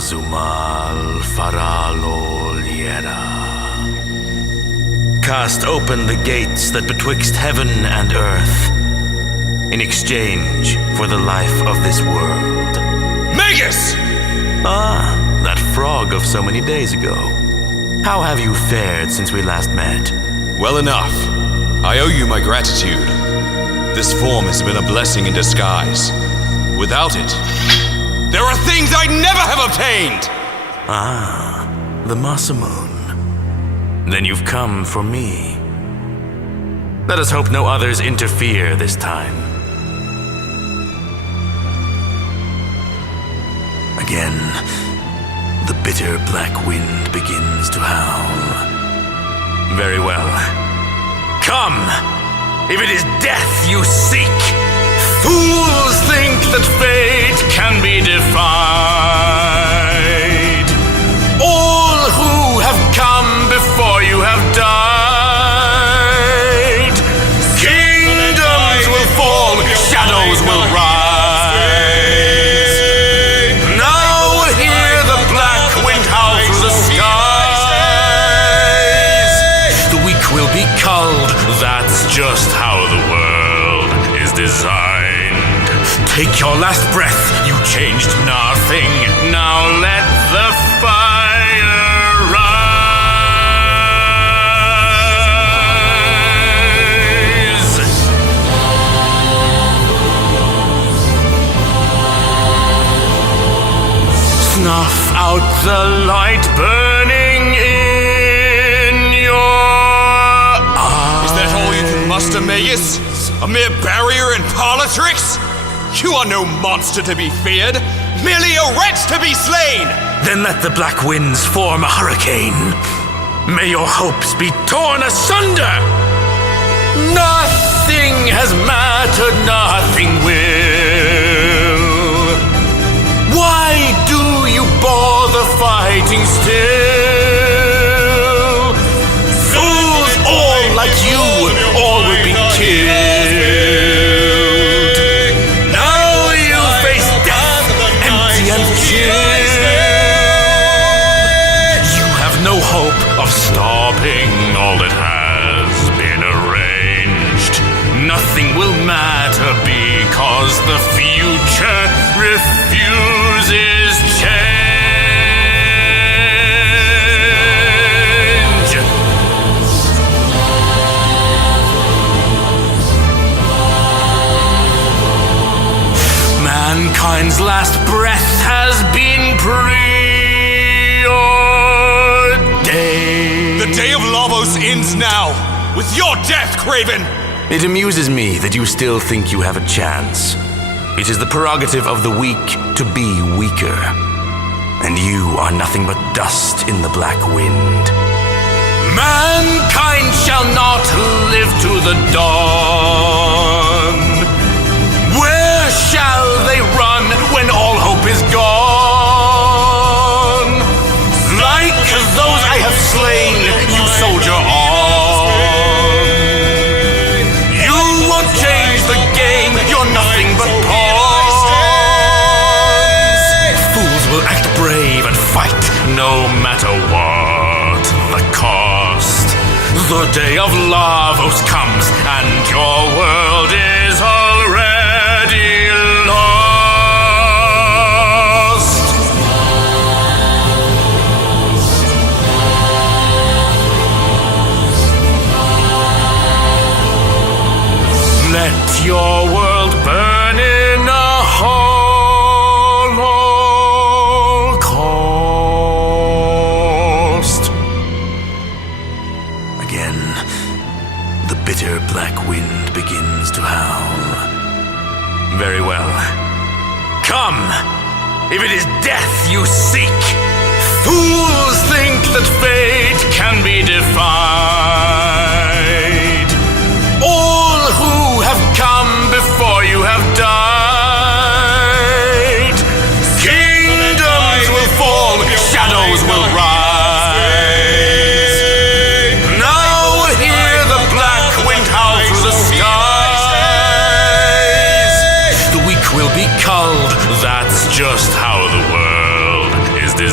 Zumal Faraloliera. Cast open the gates that betwixt heaven and earth, in exchange for the life of this world. Magus! Ah, that frog of so many days ago. How have you fared since we last met? Well enough. I owe you my gratitude. This form has been a blessing in disguise. Without it, there are things I'd never have obtained! Ah, the Masamune. Then you've come for me. Let us hope no others interfere this time. Again, the bitter black wind begins to howl. Very well. Come! If it is death you seek! Fools think that fate can be defied. All who have come before you have died. Kingdoms will fall, shadows will rise. Now hear the black wind howl through the skies. The weak will be culled, that's just how the world is designed. Take your last breath, you changed nothing. Now let the fire rise. Snuff out the light burning in your eyes. Is that all you can muster, Magus? A mere barrier and parlor tricks? You are no monster to be feared, merely a wretch to be slain! Then let the black winds form a hurricane. May your hopes be torn asunder! Nothing has mattered, nothing will. Why do you bother fighting still? Fools all like you, all will be killed. Stopping all that has been arranged. Nothing will matter because the future refuses change. Mankind's last breath has been The day of Lavos ends now, with your death, Craven! It amuses me that you still think you have a chance. It is the prerogative of the weak to be weaker. And you are nothing but dust in the black wind. Mankind shall not live to the dawn. Where shall they run when all hope is gone? Like those I have slain, you soldier on. You won't change the game, you're nothing but pawns. Fools will act brave and fight, no matter what the cost. The day of Lavos comes, and your world is already lost. Let your world burn in a holocaust. Again, the bitter black wind begins to howl. Very well. Come! If it is death you seek! Fools think that fate can be defied. All who have come before you have died. Kingdoms will fall, shadows will rise. Now hear the black wind howl through the skies. The weak will be culled, that's just how the world is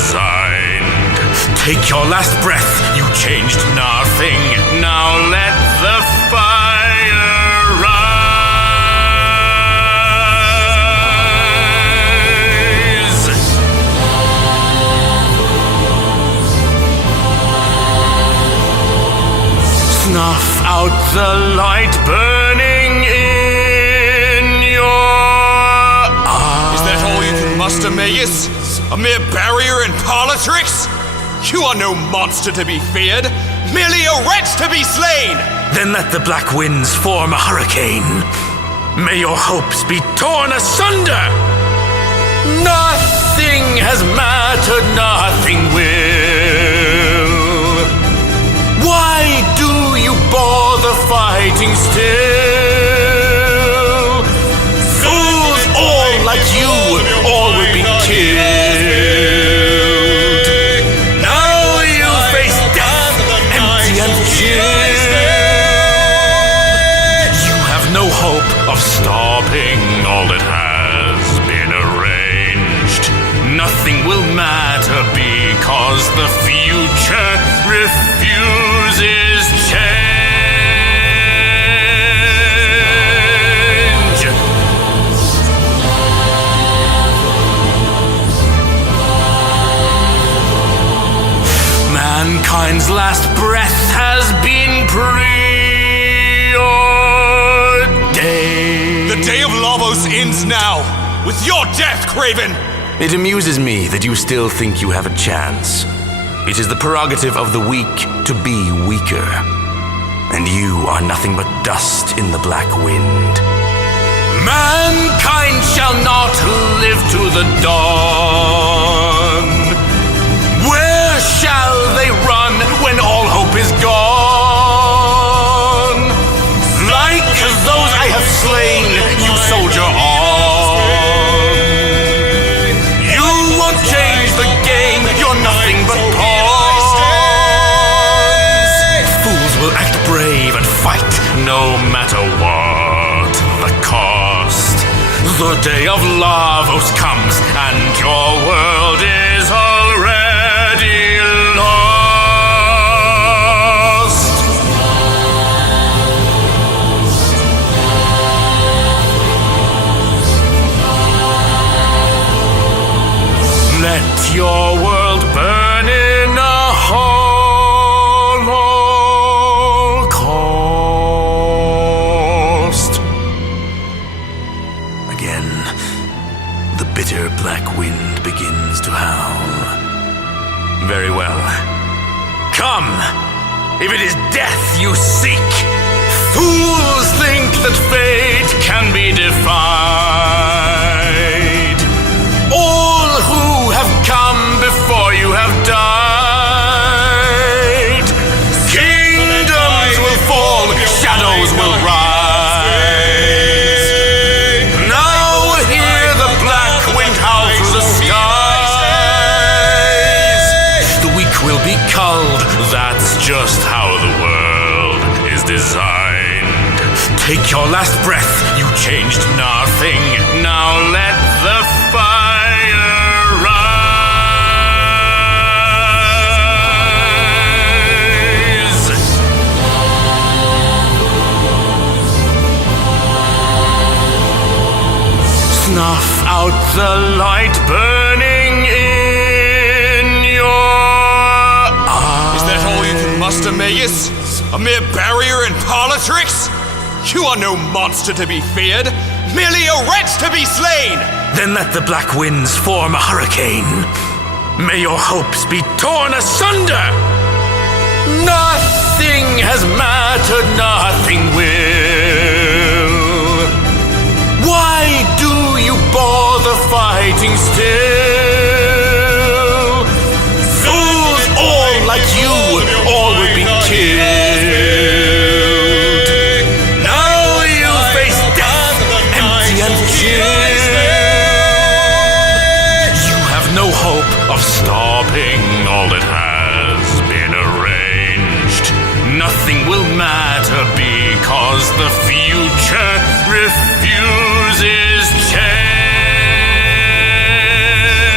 Take your last breath, you changed nothing. Now let the fire rise. Snuff out the light burning in your eyes. Is that all you can muster, Magus? A mere barrier in parlor tricks? You are no monster to be feared, merely a wretch to be slain! Then let the black winds form a hurricane. May your hopes be torn asunder! Nothing has mattered, nothing will. Why do you bother fighting still? Fools all like you, all will be killed. Now you face death, empty and chilled. You have no hope of stopping all that has been arranged. Nothing will matter because the future refuses change. Mankind's last breath has been preordained. The day of Lavos ends now, with your death, Craven! It amuses me that you still think you have a chance. It is the prerogative of the weak to be weaker. And you are nothing but dust in the black wind. Mankind shall not live to the dawn. Where shall they run when all hope is gone? Like those I have slain, you soldier on. You won't change the game, you're nothing but pawns. Fools will act brave and fight, no matter what the cost. The day of Lavos comes, and your world is already lost. Let your world burn in a holocaust. Again, the bitter black wind begins to howl. Very well. Come! If it is death you seek, fools think that fate can be defied. All who have come before you have died. Kingdoms will fall, shadows will rise. Now hear the black wind howl through the skies. The weak will be culled, that's just how the world is designed. Take your last breath, you changed nothing. Now let the fire rise. Snuff out the light burning in your eyes. Is that all you can muster, Magus? A mere barrier in parlor tricks? You are no monster to be feared, merely a wretch to be slain! Then let the black winds form a hurricane. May your hopes be torn asunder! Nothing has mattered, nothing will. Why do you bother fighting still? Fools all like you, all will be killed. Now you face death, empty and chilled. You have no hope of stopping all that has been arranged. Nothing will matter because the future refuses change.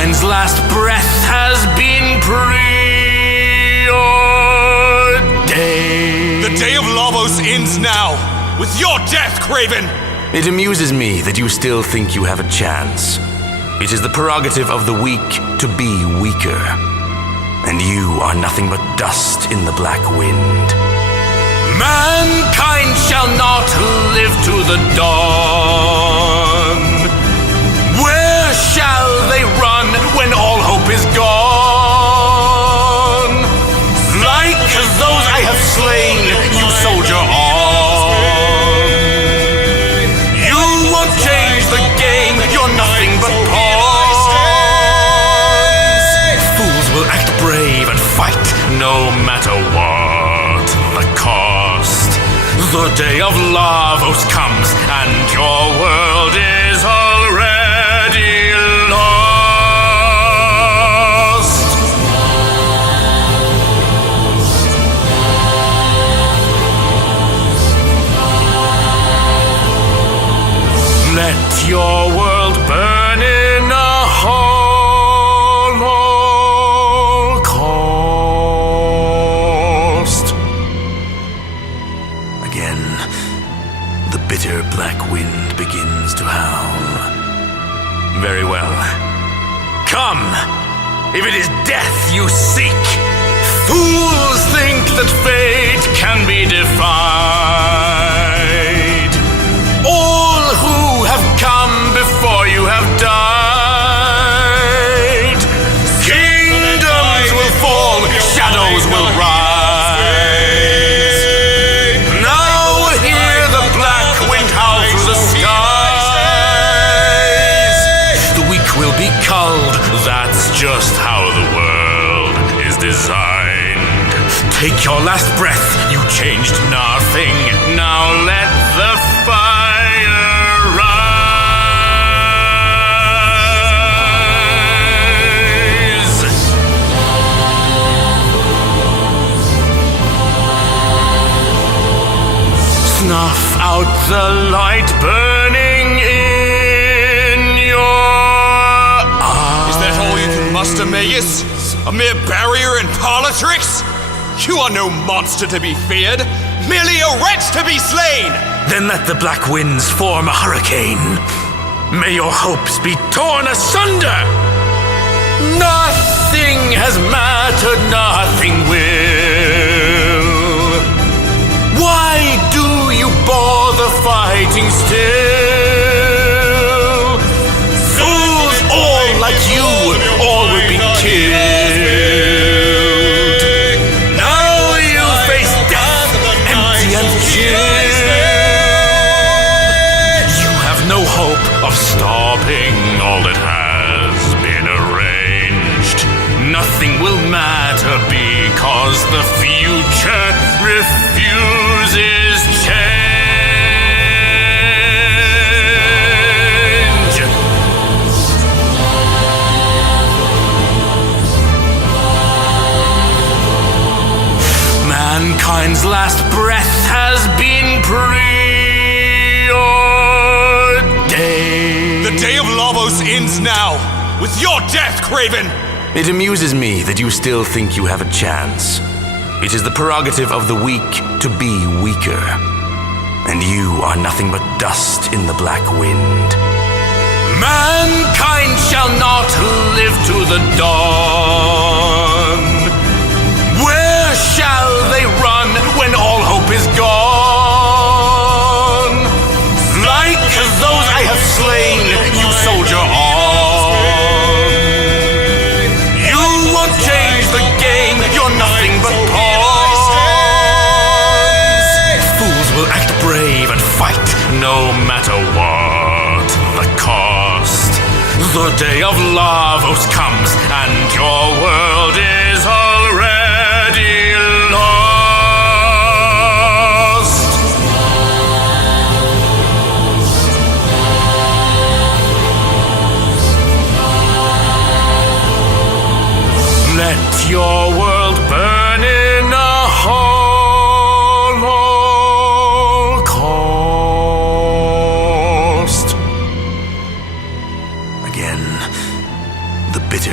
Mankind's last breath has been preordained. The day of Lavos ends now, with your death, Craven! It amuses me that you still think you have a chance. It is the prerogative of the weak to be weaker. And you are nothing but dust in the black wind. Mankind shall not live to the dawn. Where shall they run when all hope is gone? Like those I have slain, you soldier on. You won't change the game, you're nothing but pawns. Fools will act brave and fight no matter what the cost. The day of Lavos comes and your world is already lost. Let your world burn in a holocaust. Again, the bitter black wind begins to howl. Very well. Come! If it is death you seek, fools think that fate can be defied. All who have come before you have died. Kingdoms will fall, shadows will rise. Now hear the black wind howl through the skies. The weak will be culled, that's just how the world is designed. Take your last breath, you changed nothing. Now let the fire rise. Snuff out the light burning in your eyes. Is that all you can muster, Magus? A mere barrier in parlor tricks? You are no monster to be feared, merely a wretch to be slain! Then let the black winds form a hurricane. May your hopes be torn asunder. Nothing has mattered, nothing will. Why do you bother fighting still? Fools all like you, all will be killed. Now you face death, empty and chill. You have no hope of stopping all that has been arranged. Nothing will matter because the future refuses change. Mankind's last breath has been preordained. The day of Lavos ends now, with your death, Craven! It amuses me that you still think you have a chance. It is the prerogative of the weak to be weaker. And you are nothing but dust in the black wind. Mankind shall not live to the dawn. Where shall they run when all hope is gone? Like those I have slain, you soldier on. You won't change the game, you're nothing but pawns. Fools will act brave and fight no matter what the cost. The day of Lavos comes and your world is already lost. Let your world burn in a holocaust. Again, the bitter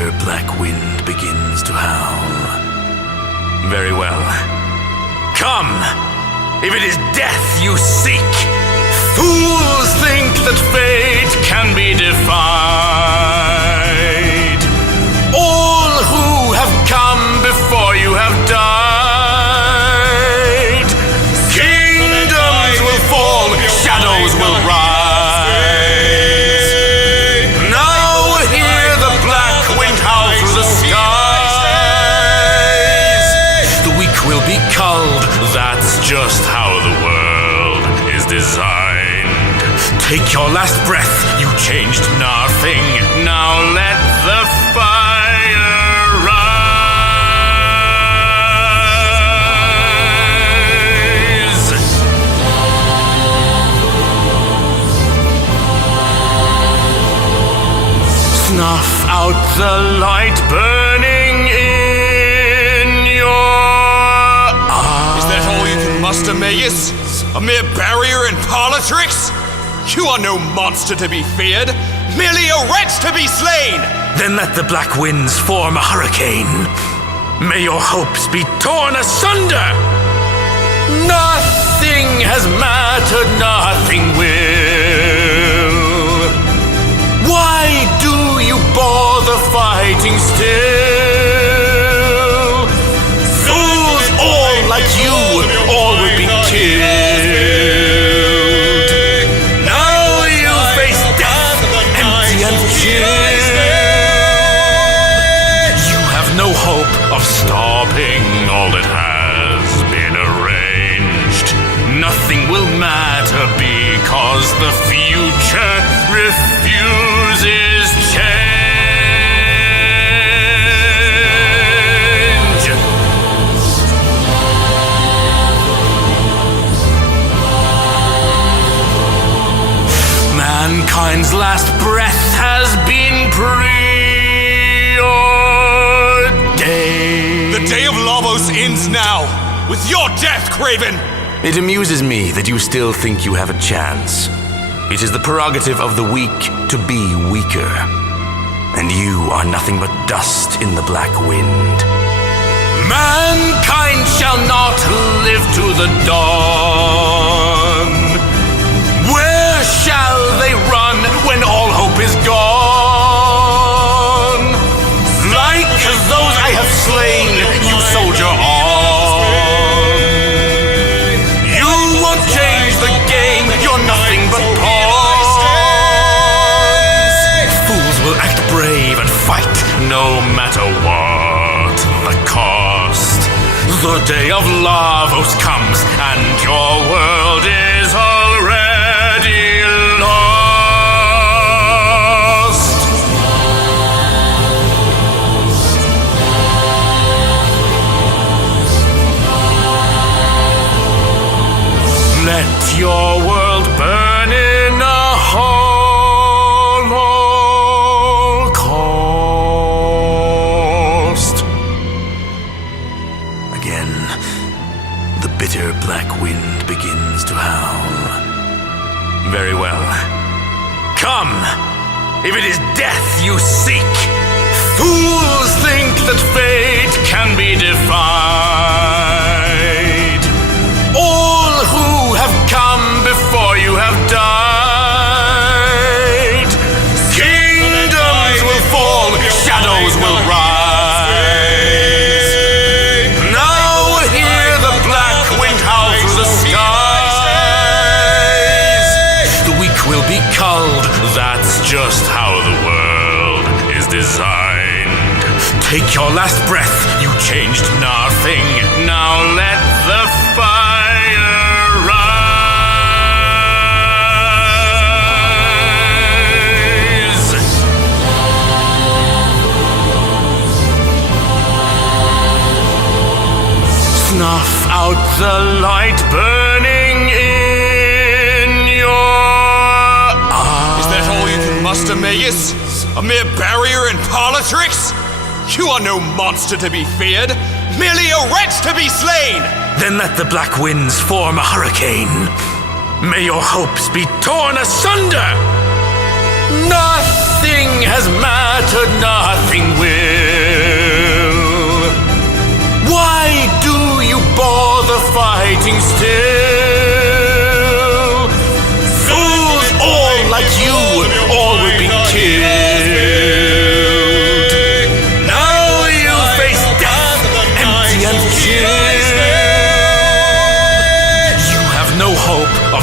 you seek. Fools think that fate can be defied. All who have come before you have died. Kingdoms will fall, shadows will rise. Now hear the black wind howl through the skies. The weak will be culled, that's just how the world is designed. Take your last breath, you changed nothing. Now let the fire rise. Snuff out the light burning in your eyes. Is that all you can muster, Magus? A mere barrier and parlor tricks? You are no monster to be feared, merely a wretch to be slain! Then let the black winds form a hurricane. May your hopes be torn asunder! Nothing has mattered, nothing will. Why do you bother fighting still? Fools all like you, all will be killed. Of stopping all that has been arranged. Nothing will matter because the future refuses change. Mankind's last breath has been The day of Lavos ends now, with your death, Craven! It amuses me that you still think you have a chance. It is the prerogative of the weak to be weaker. And you are nothing but dust in the black wind. Mankind shall not live to the dawn. Where shall they run when all hope is gone? Like those I have slain, you soldier on. You won't change the game, you're nothing but pawns. Fools will act brave and fight, no matter what the cost. The day of Lavos comes, and your world is already lost. Let your world burn in a holocaust. Again, the bitter black wind begins to howl. Very well. Come! If it is death you seek, fools think that fate can be defied. All who have come before you have died. Kingdoms will fall, shadows will rise. Now hear the black wind howl through the skies. The weak will be culled, that's just how the world is designed. Take your last breath, you changed nothing. Now let the fire rise. Snuff out the light burning in your eyes. Is that all you can muster, Magus? A mere barrier and parlor tricks? You are no monster to be feared, merely a wretch to be slain! Then let the black winds form a hurricane. May your hopes be torn asunder! Nothing has mattered, nothing will. Why do you bother fighting still?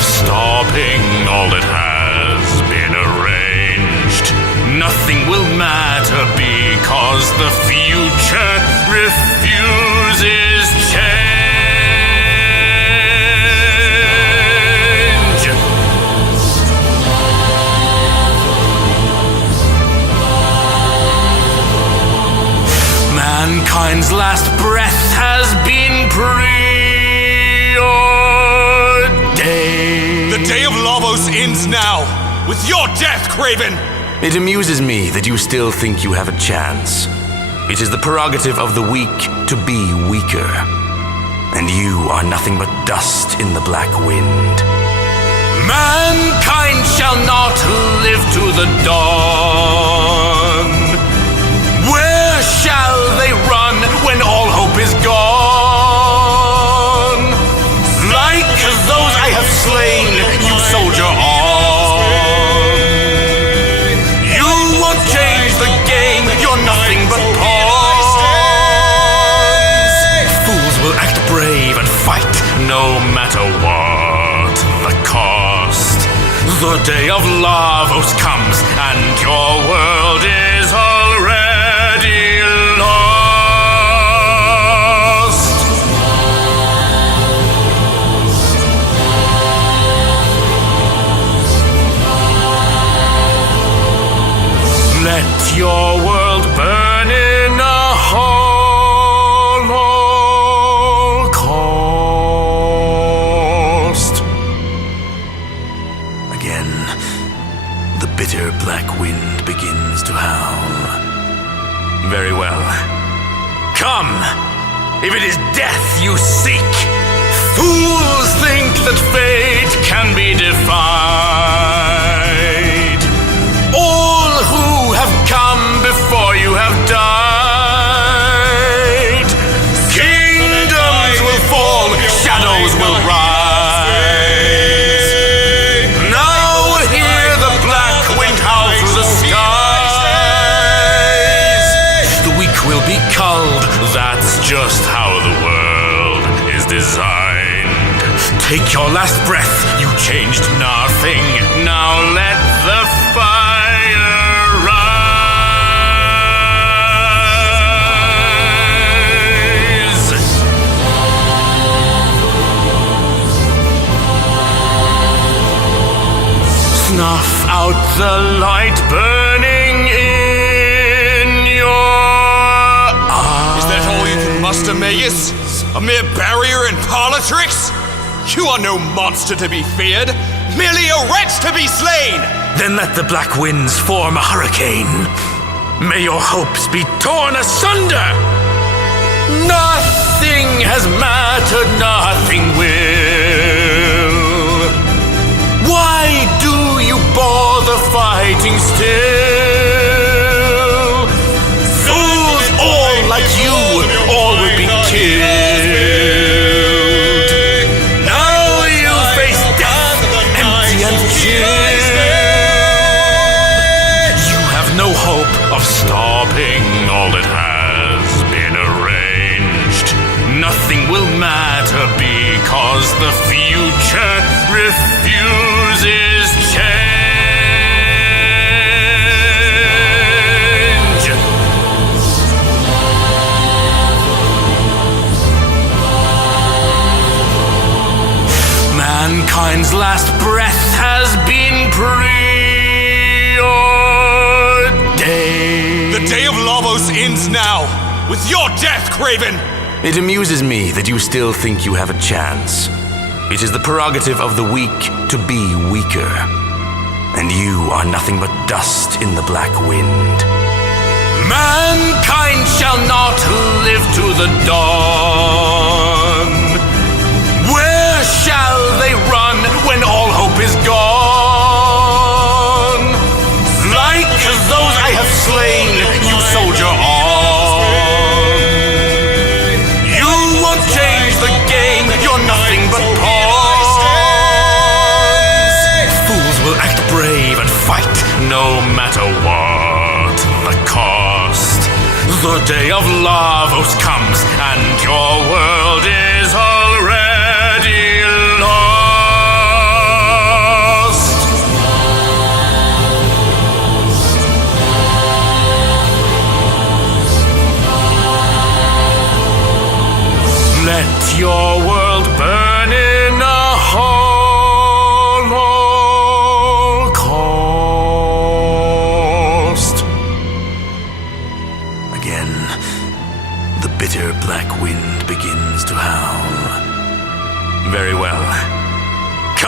stopping all that has been arranged. Nothing will matter because the future refuses change. Mankind's last breath has been preordained. The day of Lavos ends now, with your death, Craven! It amuses me that you still think you have a chance. It is the prerogative of the weak to be weaker. And you are nothing but dust in the black wind. Mankind shall not live to the dawn. Where shall they run when all hope is gone? Like those I have slain, you soldier on. You won't change the game, you're nothing but pawns. Fools will act brave and fight, no matter what the cost. The day of Lavos comes, and your world is already lost. Let your world burn in a holocaust. Again, the bitter black wind begins to howl. Very well. Come! If it is death you seek, fools think that fate can be defied. All who have come before you have died. Kingdoms will fall, shadows will rise. Now hear the black wind howl through the skies. The weak will be culled, that's just how the world is designed. Take your last breath, you changed nothing. Now let the fire rise. Snuff out the light burning in your eyes. Is that all you can muster, Magus? A mere barrier in parlor tricks? You are no monster to be feared, merely a wretch to be slain! Then let the black winds form a hurricane. May your hopes be torn asunder. Nothing has mattered, nothing will. Why do you bother fighting still? Fools all like you, all will be killed. Now you face death, empty and chill. You have no hope of stopping all that has been arranged. Nothing will matter because the future refuses change. Mankind's last breath has been preordained. The day of Lavos ends now, with your death, Craven! It amuses me that you still think you have a chance. It is the prerogative of the weak to be weaker. And you are nothing but dust in the black wind. Mankind shall not live to the dawn. Where shall they run when all hope is gone? Like those I have slain, you soldier on. You won't change the game, you're nothing but pawns. Fools will act brave and fight, no matter what the cost. The day of Lavos comes, and your world is already lost.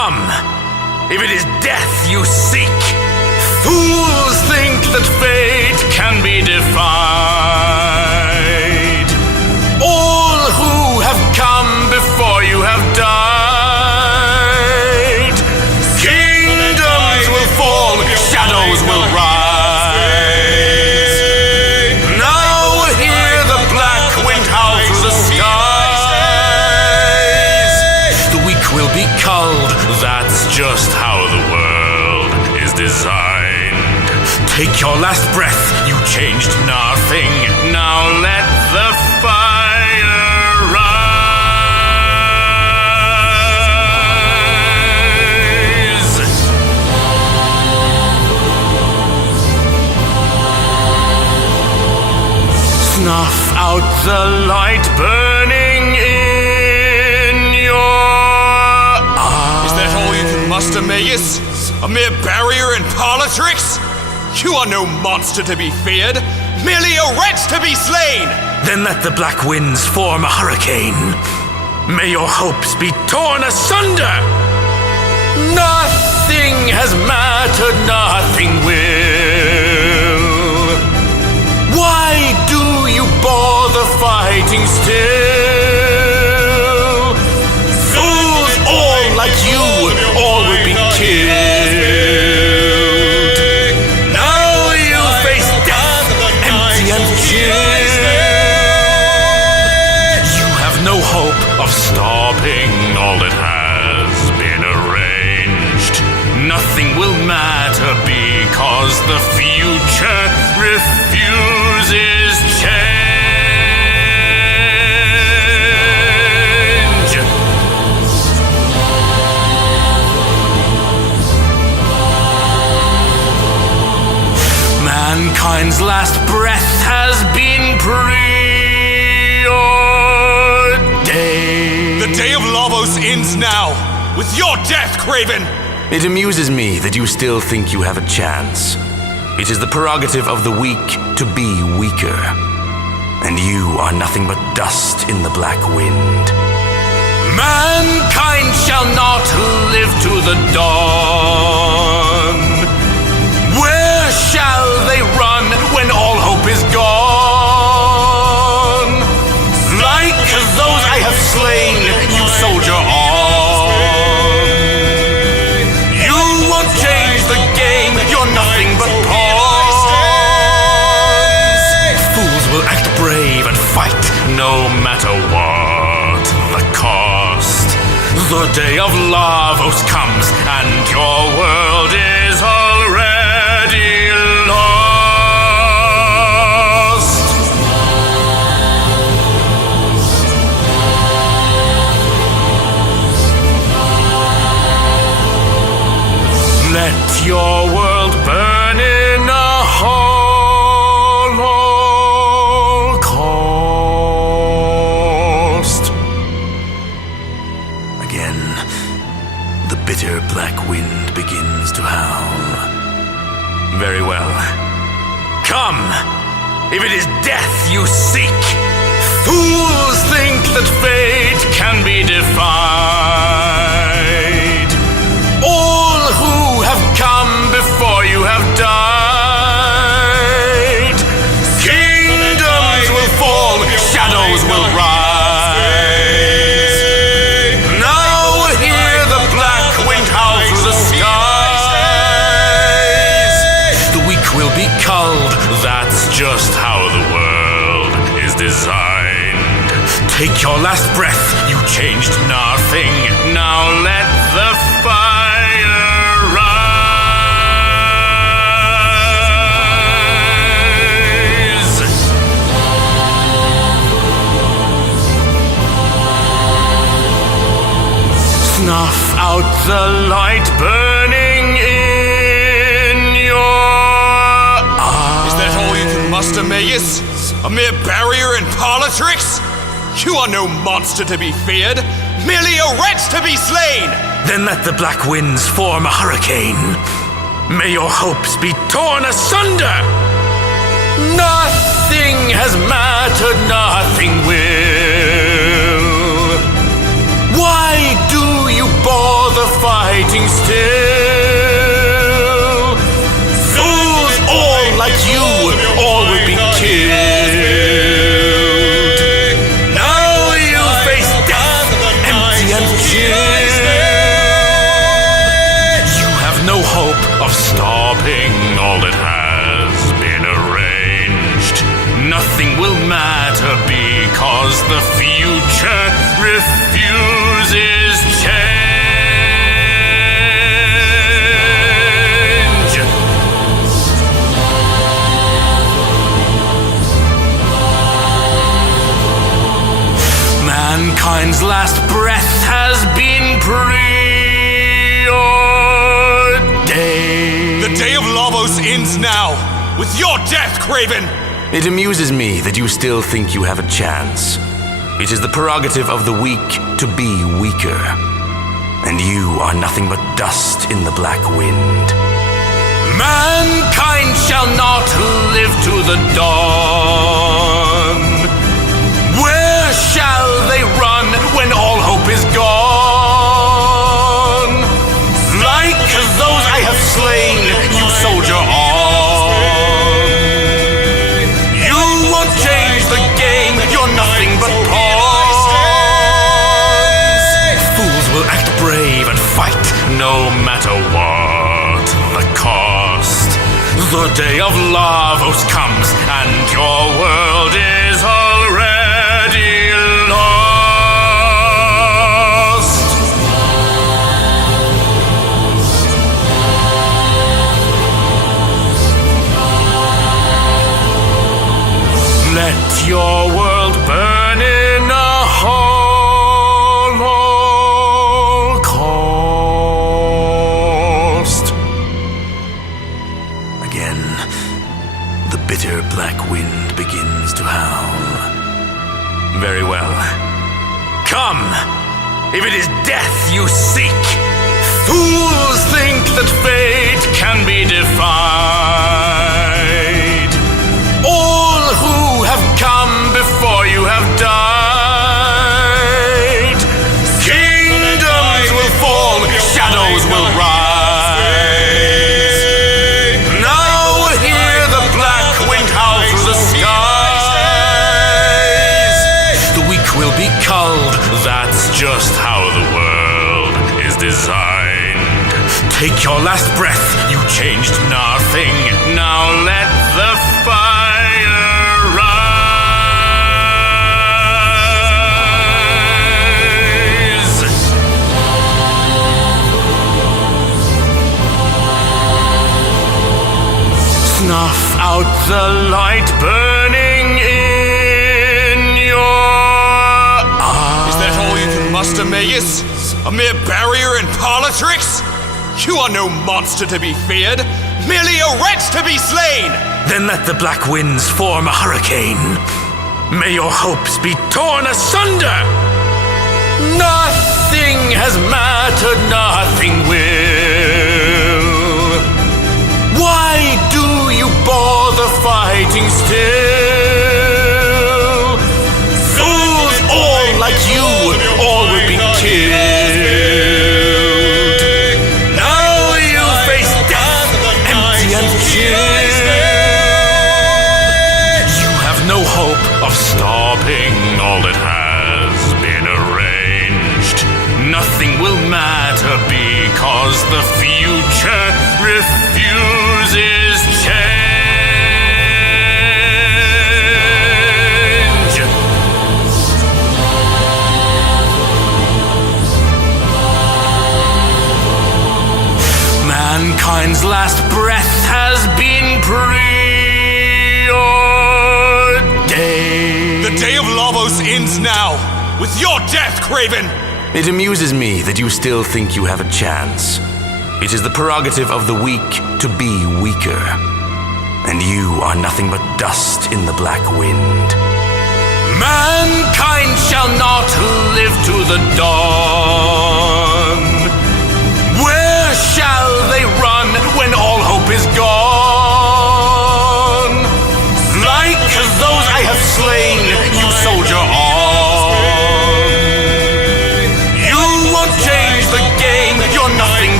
Come, if it is death you seek. Fools think that fate can be defied. All who have come before you have died. Kingdoms will fall, shadows will rise. Now hear the black wind howl through the skies. The weak will be culled, that's just how the world is designed. Take your last breath, you changed nothing. Now let the fire rise. Snuff out the light burning in your eyes. Is that all you can muster, Magus? A mere barrier in parlor tricks? You are no monster to be feared, merely a wretch to be slain! Then let the black winds form a hurricane. May your hopes be torn asunder. Nothing has mattered, nothing will. Why do you bother fighting still? Fools all like you, all will be killed. Of stopping all that has been arranged. Nothing will matter because the future refuses change. Mankind's last breath has been The day of Lavos ends now, with your death, Craven! It amuses me that you still think you have a chance. It is the prerogative of the weak to be weaker. And you are nothing but dust in the black wind. Mankind shall not live to the dawn. Where shall they run when all hope is gone? Like those I have slain, you soldier on. You won't change the game, you're nothing but pawns. Fools will act brave and fight, no matter what the cost. The day of Lavos comes, and your world is already lost. Let your world burn in a holocaust. Again, the bitter black wind begins to howl. Very well. Come, if it is death you seek. Fools think that fate can be defied. All who have come before you have died. Kingdoms will fall, shadows will rise. Now hear the black wind howl through the skies. The weak will be culled, that's just how the world is designed. Take your last breath, you changed nothing. Now let the fire rise. Snuff out the light burning in your eyes. Is that all you can muster, Magus? A mere barrier in parlor tricks? You are no monster to be feared, merely a wretch to be slain! Then let the black winds form a hurricane. May your hopes be torn asunder. Nothing has mattered, nothing will. Why do you bother fighting still. Fools all like you, all will be killed. Now you face death, empty and chill. You have no hope of stopping all that has been arranged. Nothing will matter because the future refuses change. Mankind's last breath has been preordained. The day of Lavos ends now, with your death, Craven! It amuses me that you still think you have a chance. It is the prerogative of the weak to be weaker. And you are nothing but dust in the black wind. Mankind shall not live to the dawn. Where shall they run when all hope is gone? Like those I have slain, you soldier on. Change the game, you're nothing but pawns. Fools will act brave and fight, no matter what the cost. The day of Lavos comes, and your world is already lost. Let your world burn in a holocaust. Again, the bitter black wind begins to howl. Very well. Come! If it is death you seek, fools think that fate can be defied. All who have come before you have died. Kingdoms will fall, shadows will rise. Now hear the black wind howl through the skies. The weak will be culled, that's just how the world is designed. Take your last breath, you changed nothing. Now let the fire rise. Snuff out the light burning in your eyes. Is that all you can muster, Magus? A mere barrier in parlor tricks? You are no monster to be feared, merely a wretch to be slain! Then let the black winds form a hurricane. May your hopes be torn asunder. Nothing has mattered, nothing will. Why do you bother fighting still? Fools all like you, all will be killed. Now you face death, empty and chill. You have no hope of stopping all that has been arranged. Nothing will matter because the future refuses change. Mankind's last breath has been preordained. The day of Lavos ends now, with your death, Craven! It amuses me that you still think you have a chance. It is the prerogative of the weak to be weaker. And you are nothing but dust in the black wind. Mankind shall not live to the dawn. Where shall they run when all hope is gone? Like those I have slain, you soldier on. You won't change the game, you're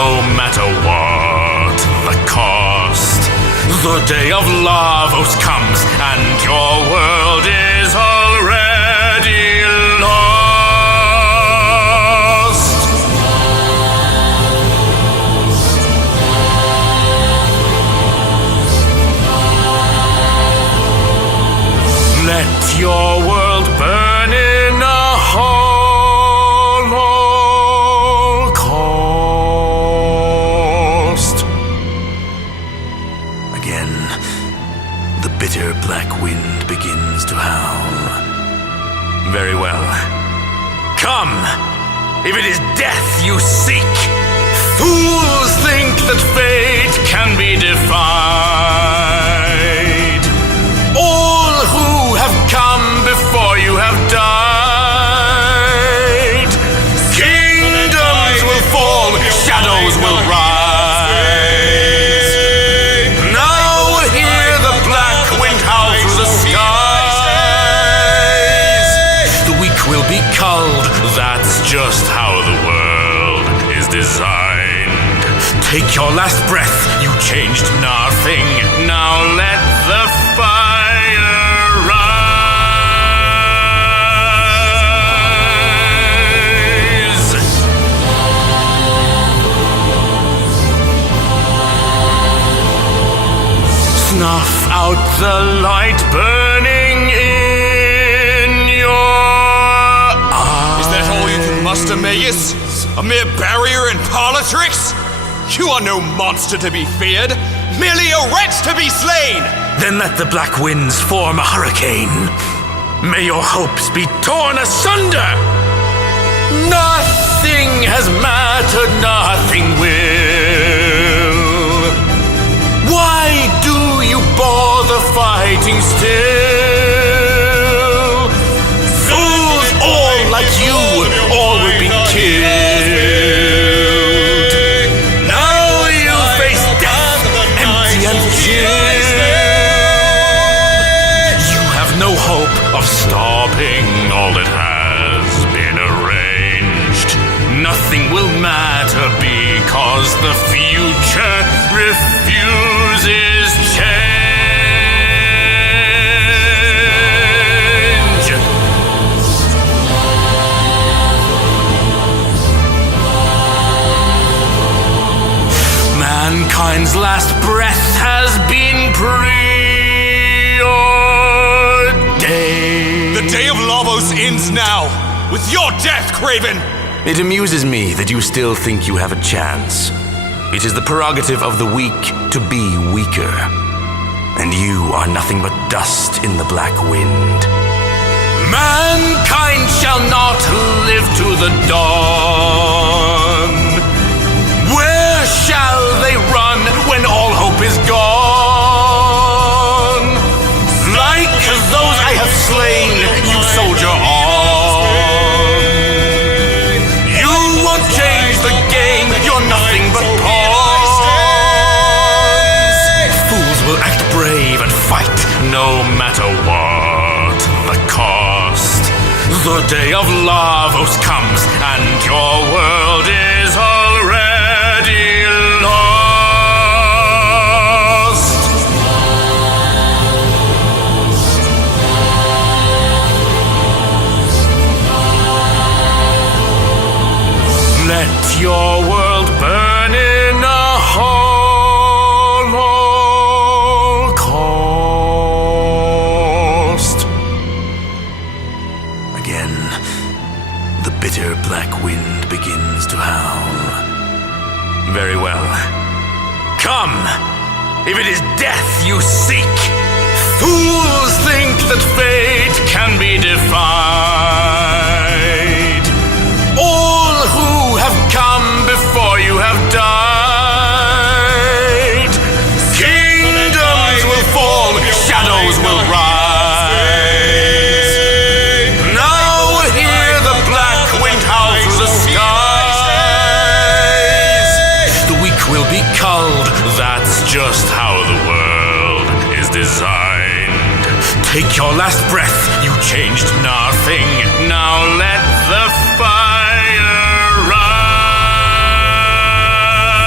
no matter what the cost. The day of Lavos comes, and your world is already lost. Let your world burn in a holocaust. Again, the bitter black wind begins to howl. Very well. Come, if it is death you seek. Fools think that fate can be defied. All who have come before you have died. Kingdoms will fall, shadows will rise. Now hear the black wind howl through the skies. The weak will be culled, that's just how the world is designed. Take your last breath, you changed nothing. Now let the fire rise. Snuff out the light burning in your eyes. Is that all you can muster, Magus? A mere barrier in parlor tricks? You are no monster to be feared, merely a wretch to be slain! Then let the black winds form a hurricane. May your hopes be torn asunder. Nothing has mattered, nothing will. Why do you bother fighting still? Fools all like you, all will be killed. Now you face death, empty and chill. You have no hope of stopping all that has been arranged. Nothing will matter because the future refuses change. Mankind's last breath has been preordained. The day of Lavos ends now, with your death, Craven! It amuses me that you still think you have a chance. It is the prerogative of the weak to be weaker. And you are nothing but dust in the black wind. Mankind shall not live to the dawn. Where shall they run when all hope is gone? Like those I have slain, you soldier on. You won't change the game, you're nothing but pawns. Fools will act brave and fight, no matter what the cost. The day of Lavos comes, and your world is already lost. Let your world burn in a holocaust. Again, the bitter black wind begins to howl. Very well. Come, if it is death you seek. Fools think that fate can be defied. All who have come before you have died. Kingdoms will fall, shadows will rise. Now hear the black wind howl through the skies. The weak will be culled, that's just how the world is designed. Take your last breath, you changed nothing. Now let the fire rise.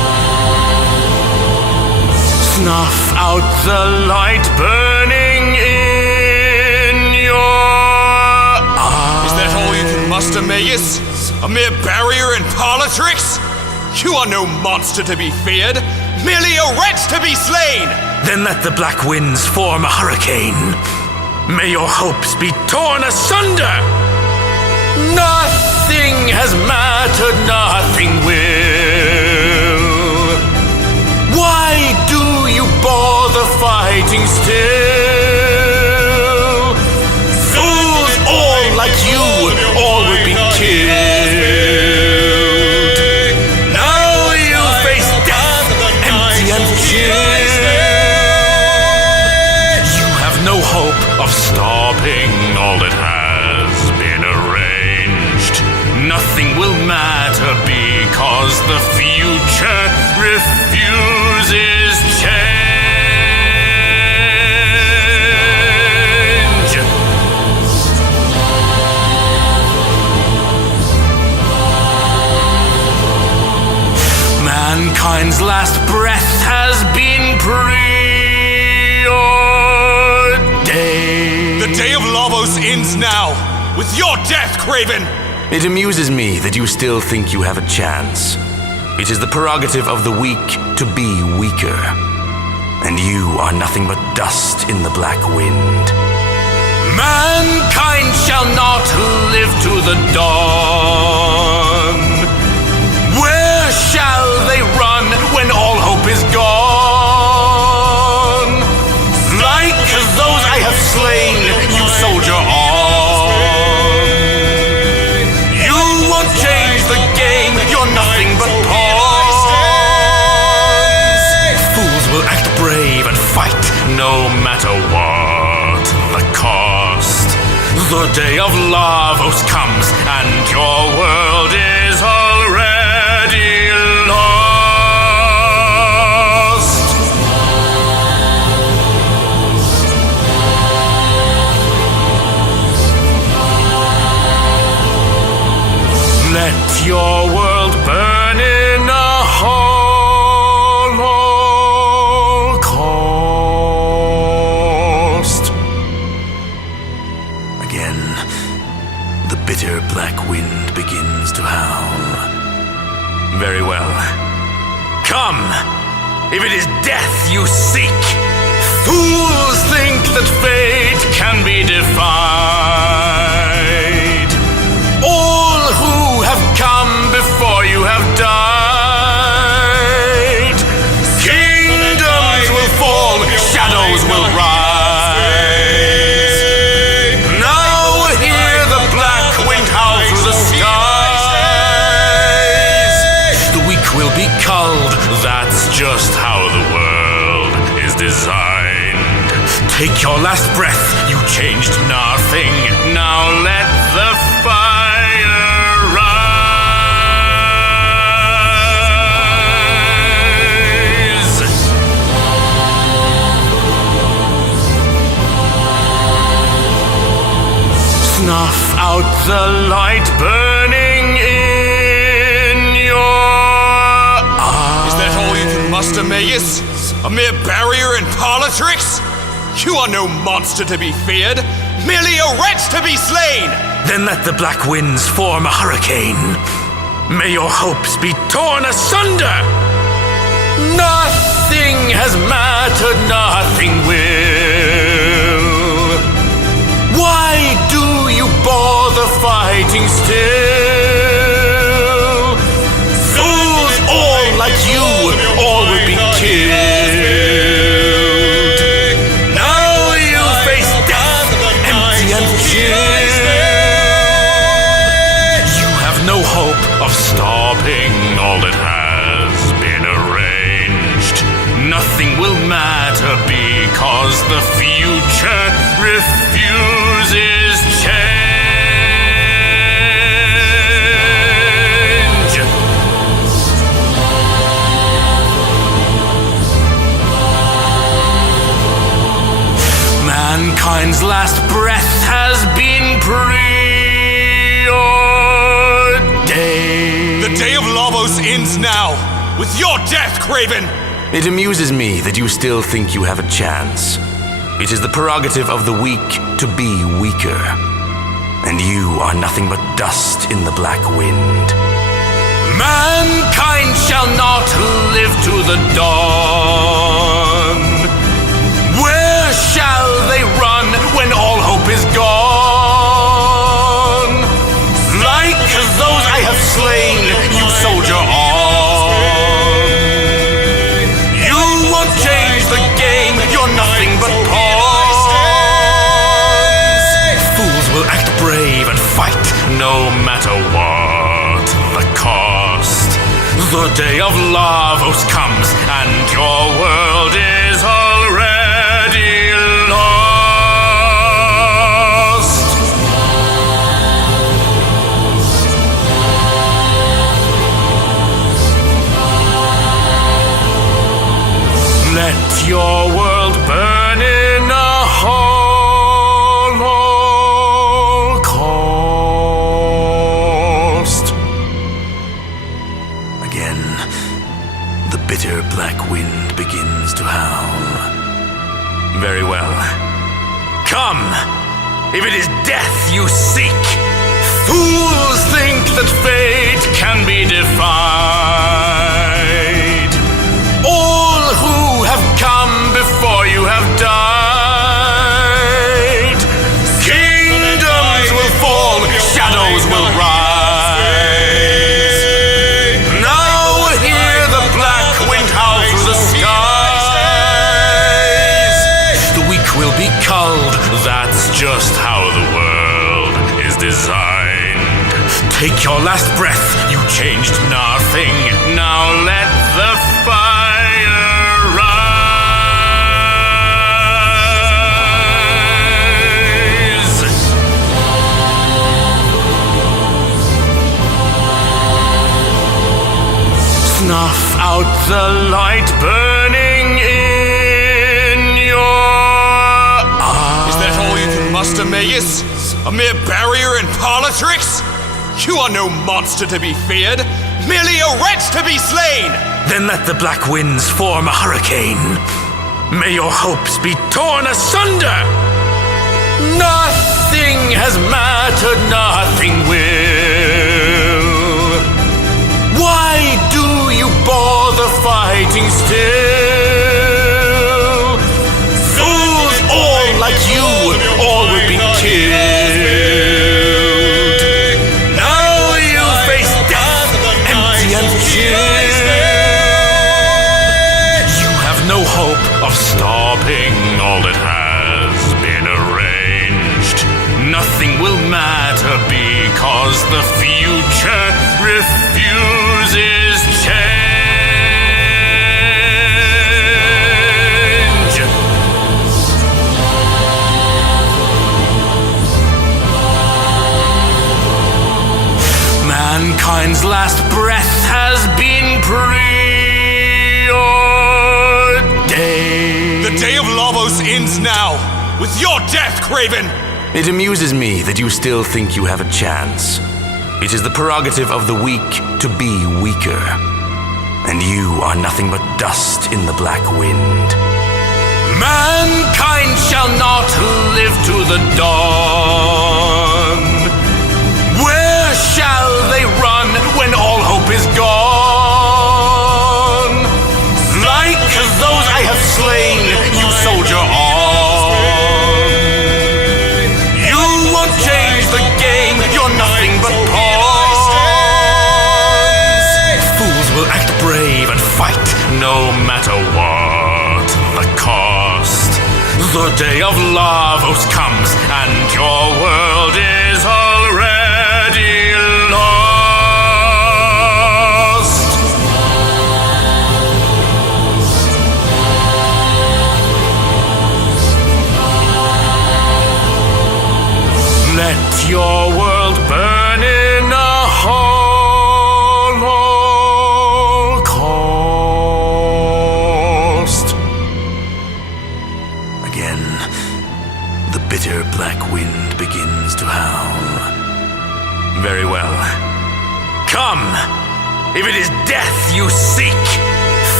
Snuff out the light burning in your eyes. Is that all you can muster, Magus? A mere barrier and parlor tricks? You are no monster to be feared, merely a wretch to be slain! Then let the black winds form a hurricane. May your hopes be torn asunder! Nothing has mattered, nothing will. Why do you bother fighting still? Fools all like you, all will be killed. Now you face death, empty and chill. You have no hope of stopping all that has been arranged. Nothing will matter because the future refuses change. Mankind's last breath has been preordained. The day of Lavos ends now, with your death, Craven! It amuses me that you still think you have a chance. It is the prerogative of the weak to be weaker. And you are nothing but dust in the black wind. Mankind shall not live to the dawn. Where shall they run when all hope is gone? Like those I have slain, you soldier on. You won't change the game, you're nothing but pawns. Fools will act brave and fight no matter what the cost. The day of Lavos comes and your world is already lost. Let your world burn in a holocaust. Again, the bitter black wind begins to howl. Very well. Come! If it is death you seek, fools think that fate can be defied. All who have come before you have died. Kingdoms will fall, shadows will rise. Now hear the black wind howl through the skies. The weak will be culled, that's just how the world is designed. Take your last breath, you changed nothing. Now let the fire rise. Snuff out the light burning in your eyes. Is that all you can muster, Magus? A mere barrier and parlor tricks? You are no monster to be feared, merely a wretch to be slain! Then let the black winds form a hurricane. May your hopes be torn asunder! Nothing has mattered, nothing will. Why do you bother fighting still? Fools all like you, all will be killed. Of stopping all that has been arranged. Nothing will matter because the future refuses change. Mankind's last breath has been preordained. The day of Lavos ends now, with your death, Craven! It amuses me that you still think you have a chance. It is the prerogative of the weak to be weaker. And you are nothing but dust in the black wind. Mankind shall not live to the dawn. Where shall they run when all hope is gone? Like those I have slain, you soldier on. You won't change the game, you're nothing but pawns. Fools will act brave and fight no matter what the cost. The day of Lavos comes and your world is already lost. Let your world burn in a holocaust. Again, the bitter black wind begins to howl. Very well. Come! If it is death you seek, fools think that fate can be defied. All who have come before you have died. Kingdoms will fall, shadows will rise. Now hear the black wind howl through the skies. The weak will be culled, that's just how the world is designed. Take your last breath, you changed nothing. Now let the fire rise. Snuff out the light burning in your eyes. Is that all you can muster, Magus? A mere barrier in politricks? You are no monster to be feared, merely a wretch to be slain! Then let the black winds form a hurricane. May your hopes be torn asunder. Nothing has mattered, nothing will. Why do you bother fighting still? Fools all like you, all will be killed. Now you face death, empty and chill. You have no hope of stopping all that has been arranged. Nothing will matter because the future refuses change. Mankind's last breath has been preordained. The day of Lavos ends now, with your death, Craven! It amuses me that you still think you have a chance. It is the prerogative of the weak to be weaker. And you are nothing but dust in the black wind. Mankind shall not live to the dawn. Where shall they run when all hope is gone? Like those I have slain, you soldier on. You won't change the game, you're nothing but pawns. Fools will act brave and fight no matter what the cost. The day of Lavos comes and your world is already lost. Let your world burn in a holocaust. Again, the bitter black wind begins to howl. Very well. Come! If it is death you seek,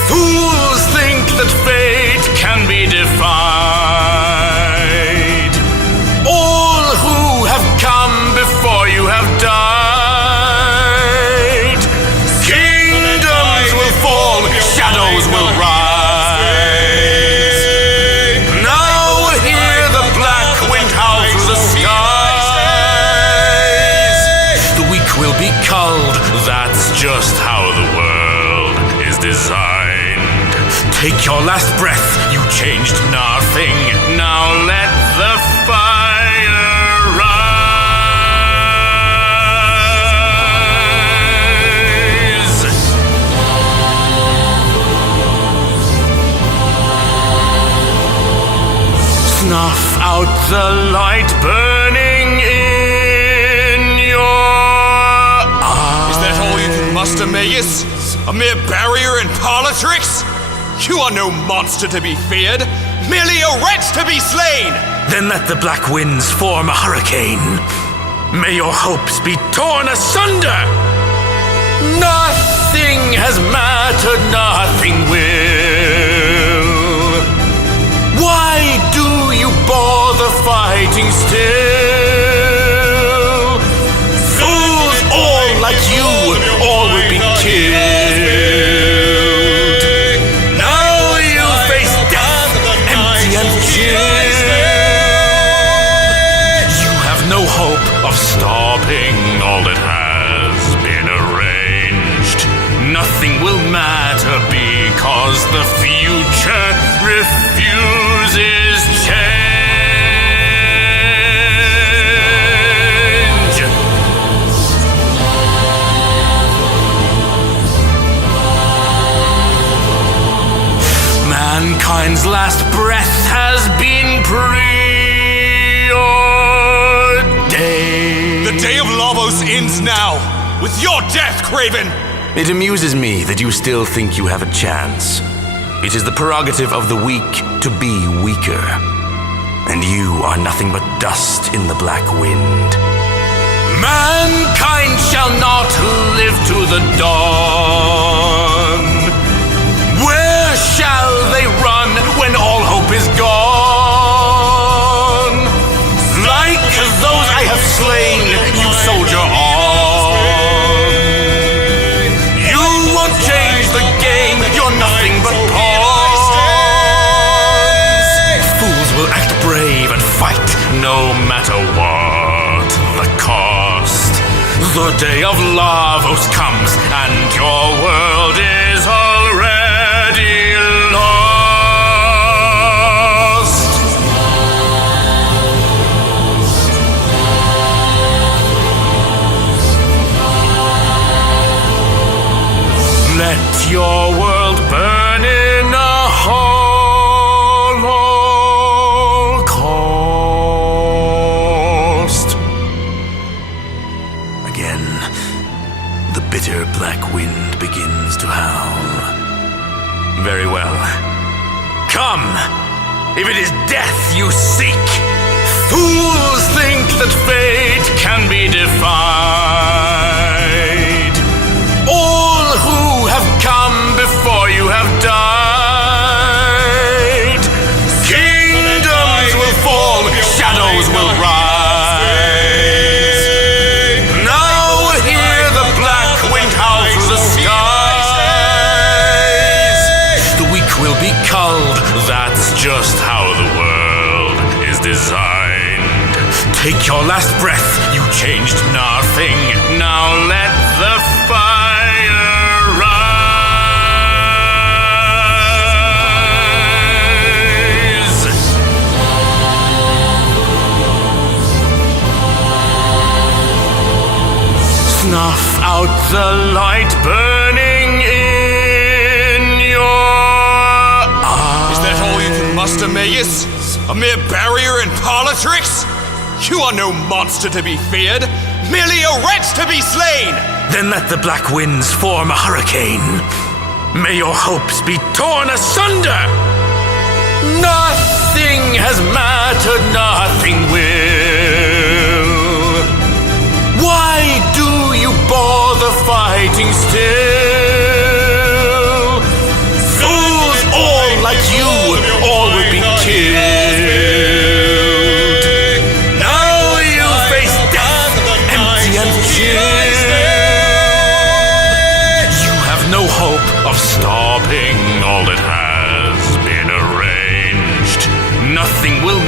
Fools think that fate can be defied. All who have come before you have died. Kingdoms will fall, shadows will rise. Now hear the black wind howl through the skies. The weak will be culled, that's just how the world is designed. Take your last breath, you changed nothing. Now let the fire rise. Snuff out the light burning in your eyes. Is that all you can muster, Magus? A mere barrier in parlor tricks? You are no monster to be feared, merely a wretch to be slain! Then let the black winds form a hurricane. May your hopes be torn asunder. Nothing has mattered, nothing will. Why do you bother fighting still? Fools all like you, all will be killed. Now you face death, empty and chill. You have no hope of stopping all that has been arranged. Nothing will matter because the future refuses change. Mankind's last breath has been preordained. The day of Lavos ends now, with your death, Craven! It amuses me that you still think you have a chance. It is the prerogative of the weak to be weaker. And you are nothing but dust in the black wind. Mankind shall not live to the dawn. Where shall they run when all hope is gone? Like those I have slain, you soldier on. You won't change the game, you're nothing but pawns. Fools will act brave and fight, no matter what the cost. The day of Lavos comes, and your world is already lost. Let your world burn in a holocaust. Again, the bitter black wind begins to howl. Very well. Come, if it is death you seek. Fools think that fate can be defied. All who have come before you have died. Kingdoms will fall, shadows will rise. Now hear the black wind howl through the skies. The weak will be culled, that's just how the world is designed. Take your last breath, you changed nothing. Now let the fire rise. Snuff out the light burning in your eyes. Is that all you can muster, Magus? A mere barrier in parlor tricks? You are no monster to be feared, merely a wretch to be slain! Then let the black winds form a hurricane. May your hopes be torn asunder. Nothing has mattered, nothing will. Why do you bother fighting still?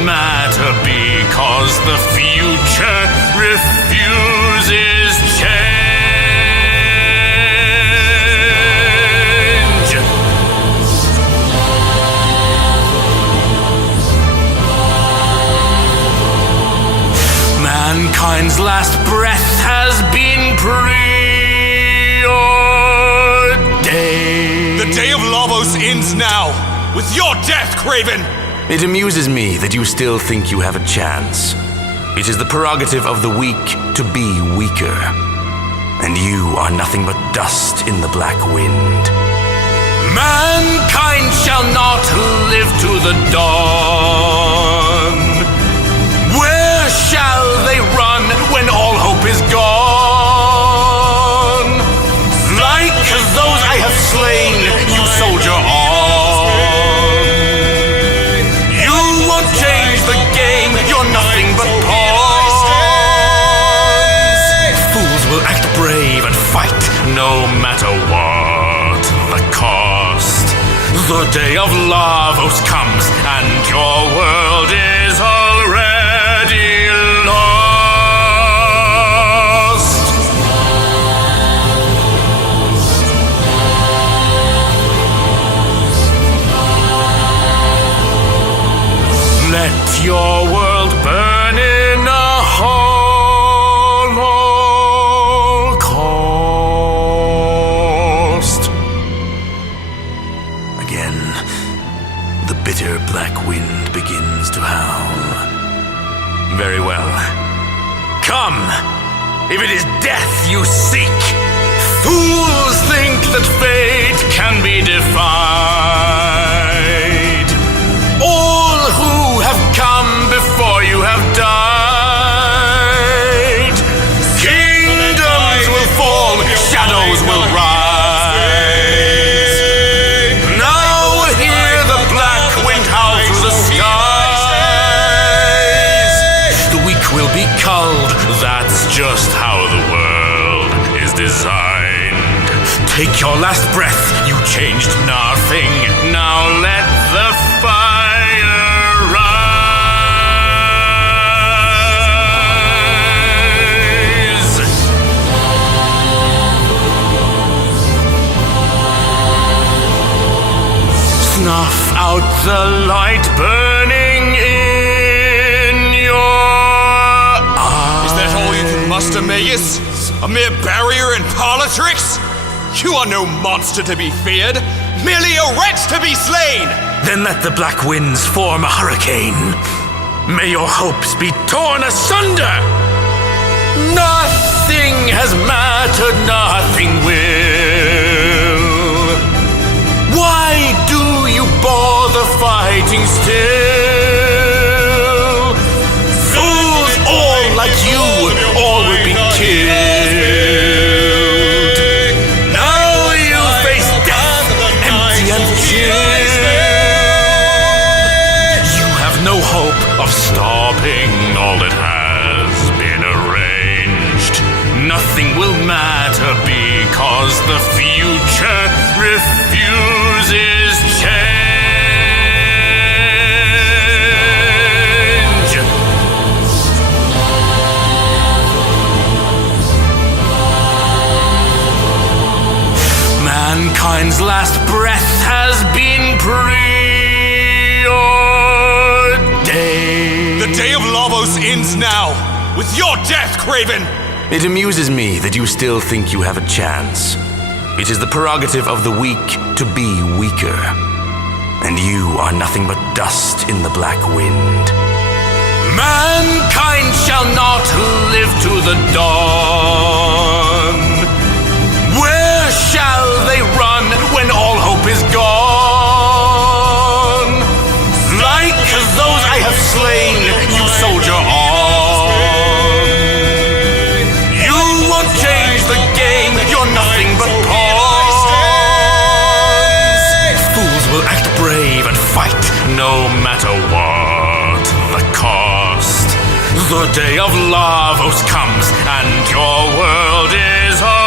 matter because the future refuses change. Mankind's last breath has been preordained. The day of Lavos ends now, with your death, Craven! It amuses me that you still think you have a chance. It is the prerogative of the weak to be weaker. And you are nothing but dust in the black wind. Mankind shall not live to the dawn. Where shall they run when all hope is gone? Like those I have slain, you soldier on. Nothing but pawns. Fools will act brave and fight no matter what the cost. The day of Lavos comes and your world is already lost. Let your world burn in a holocaust. Again, the bitter black wind begins to howl. Very well. Come, if it is death you seek. Fools think that fate can be defied. All who have come before you have died. Kingdoms will fall, shadows will rise. Now hear the black wind howl through the skies. The weak will be culled, that's just how the world is designed. Take your last breath, you changed nothing. Now let the fire rise. Snuff out the light burning in your eyes. Is that all you can muster, Magus? A mere barrier in parlor tricks? You are no monster to be feared, merely a wretch to be slain! Then let the black winds form a hurricane. May your hopes be torn asunder. Nothing has mattered, nothing will. Why do you bother fighting still? Fools all like you, all will be killed. Of stopping all that has been arranged. Nothing will matter because the future refuses change. Mankind's last breath has been preordained. The day of Lavos ends now, with your death, Craven! It amuses me that you still think you have a chance. It is the prerogative of the weak to be weaker. And you are nothing but dust in the black wind. Mankind shall not live to the dawn. Where shall they run when all hope is gone? Like those I have slain, you soldier on. You won't change the game, you're nothing but pawns. Fools will act brave and fight no matter what the cost. The day of Lavos comes and your world is